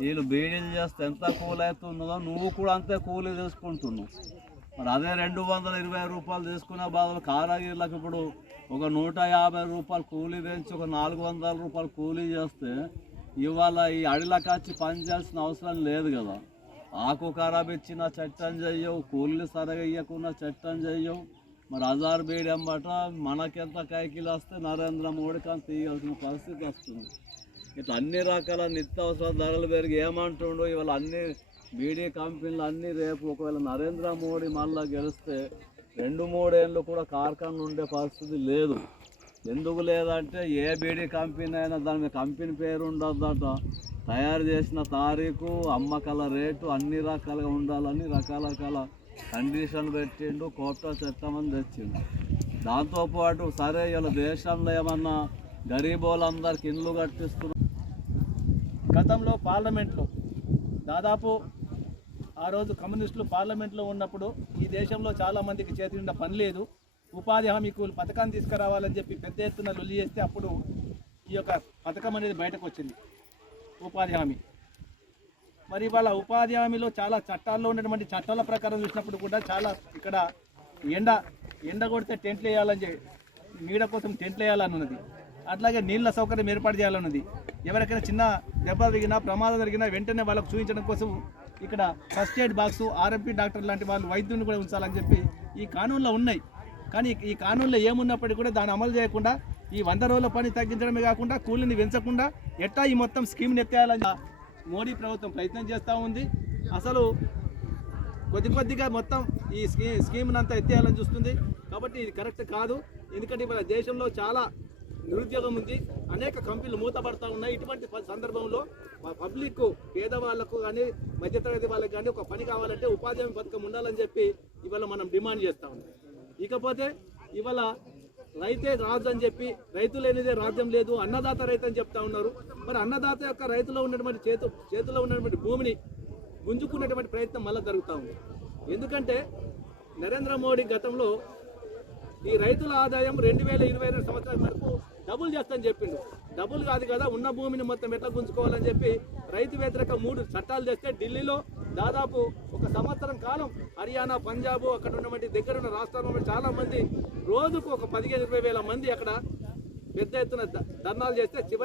వీళ్ళు బీడీలు చేస్తే ఎంత కూలవుతుందో నువ్వు కూడా అంతే కూలీ తీసుకుంటున్నావు మరి అదే రెండు వందల ఇరవై రూపాయలు తీసుకునే బాధలు కారాగిరిలకు ఇప్పుడు ఒక నూట యాభై రూపాయలు కూలీ పెంచి ఒక నాలుగు వందల రూపాయలు కూలీ చేస్తే ఇవాళ ఈ అడిలకు వచ్చి పని చేయాల్సిన అవసరం లేదు కదా. ఆకు ఖరాబ్ ఇచ్చిన చట్టం చెయ్యవు కూలీలు సరిగా ఇవ్వకుండా చట్టం చెయ్యవు. మరి అజార్ బీడి ఎంబట మనకెంత కైకిలు వస్తే నరేంద్ర మోడీకి అంత తీయాల్సిన పరిస్థితి వస్తుంది. ఇట్లా అన్ని రకాల నిత్యావసర ధరలు పెరిగి ఏమంటుండో ఇవాళ అన్ని బీడీ కంపెనీలు అన్నీ రేపు ఒకవేళ నరేంద్ర మోడీ మళ్ళా గెలిస్తే రెండు మూడేళ్ళు కూడా కార్ఖాన ఉండే పరిస్థితి లేదు. ఎందుకు లేదంటే ఏ బీడీ కంపెనీ అయినా దాని మీద కంపెనీ పేరు ఉండద్దట. తయారు చేసిన తారీఖు అమ్మకాల రేటు అన్ని రకాలుగా ఉండాలని రకరకాల కండిషన్ పెట్టిండు కోర్టులో చెత్తమని తెచ్చిండు. దాంతోపాటు సరే ఇలా దేశంలో ఏమన్నా గరీబ్ వాళ్ళందరికి ఇండ్లు కట్టిస్తున్నారు. గతంలో పార్లమెంట్లో దాదాపు ఆ రోజు కమ్యూనిస్టులు పార్లమెంట్లో ఉన్నప్పుడు ఈ దేశంలో చాలా మందికి చేతి నిండా పని లేదు. ఉపాధి హామీ కూలి పథకాన్ని తీసుకురావాలని చెప్పి పెద్ద ఎత్తున లొల్లి చేస్తే అప్పుడు ఈ యొక్క పథకం అనేది బయటకు వచ్చింది. ఉపాధి హామీ. మరి ఇవాళ ఉపాధి హామీలో చాలా చట్టాల్లో ఉన్నటువంటి చట్టాల ప్రకారం చూసినప్పుడు కూడా చాలా ఇక్కడ ఎండ ఎండ కొడితే టెంట్లు వేయాలని చెప్పి నీడ కోసం టెంట్లు వేయాలని ఉన్నది. అట్లాగే నీళ్ళ సౌకర్యం ఏర్పాటు చేయాలన్నది. ఎవరికైనా చిన్న దెబ్బ తగినా ప్రమాదం జరిగినా వెంటనే వాళ్ళకు చూపించడం కోసం ఇక్కడ first aid box RMP doctor లాంటి వాళ్ళు వైద్యుని కూడా ఉంచాలని చెప్పి ఈ కానూన్లో ఉన్నాయి. కానీ ఈ కానూన్లో ఏమున్నప్పటికీ కూడా దాన్ని అమలు చేయకుండా ఈ వంద రోజుల పని తగ్గించడమే కాకుండా కూలీని పెంచకుండా ఎట్టా ఈ మొత్తం స్కీమ్ని ఎత్తేయాలని మోడీ ప్రభుత్వం ప్రయత్నం చేస్తూ ఉంది. అసలు కొద్ది కొద్దిగా మొత్తం ఈ స్కీ స్కీమ్ని అంతా ఎత్తేయాలని చూస్తుంది. కాబట్టి ఇది కరెక్ట్ కాదు. ఎందుకంటే మన దేశంలో చాలా నిరుద్యోగం ఉంది. అనేక కంపెనీలు మూతపడతా ఉన్నాయి. ఇటువంటి సందర్భంలో పబ్లిక్ పేదవాళ్ళకు కానీ మధ్యతరగతి వాళ్ళకి కానీ ఒక పని కావాలంటే ఉపాధి హామీ పథకం ఉండాలని చెప్పి ఇవాళ మనం డిమాండ్ చేస్తా ఉన్నాం. ఇకపోతే ఇవాళ రైతే రాజు అని చెప్పి రైతు లేనిదే రాజ్యం లేదు అన్నదాత రైతు అని చెప్తా ఉన్నారు. మరి అన్నదాత యొక్క రైతులో ఉన్నటువంటి చేతు చేతిలో ఉన్నటువంటి భూమిని గుంజుకునేటువంటి ప్రయత్నం మళ్ళీ జరుగుతూ ఉంది. ఎందుకంటే నరేంద్ర మోడీ గతంలో ఈ రైతుల ఆదాయం రెండు వేల ఇరవై రెండు సంవత్సరాల వరకు డబుల్ చేస్తాను చెప్పిండు. డబుల్ కాదు కదా ఉన్న భూమిని మొత్తం ఎట్లా గుంజుకోవాలని చెప్పి రైతు వ్యతిరేక మూడు చట్టాలు తెస్తే ఢిల్లీలో దాదాపు ఒక సంవత్సరం కాలం హర్యానా పంజాబ్ అక్కడ ఉన్నటువంటి దగ్గర ఉన్న రాష్ట్రాల్లో చాలా మంది రోజుకు ఒక పదిహేను ఇరవై వేల మంది అక్కడ పెద్ద ఎత్తున ధర్నాలు చేస్తే చివరి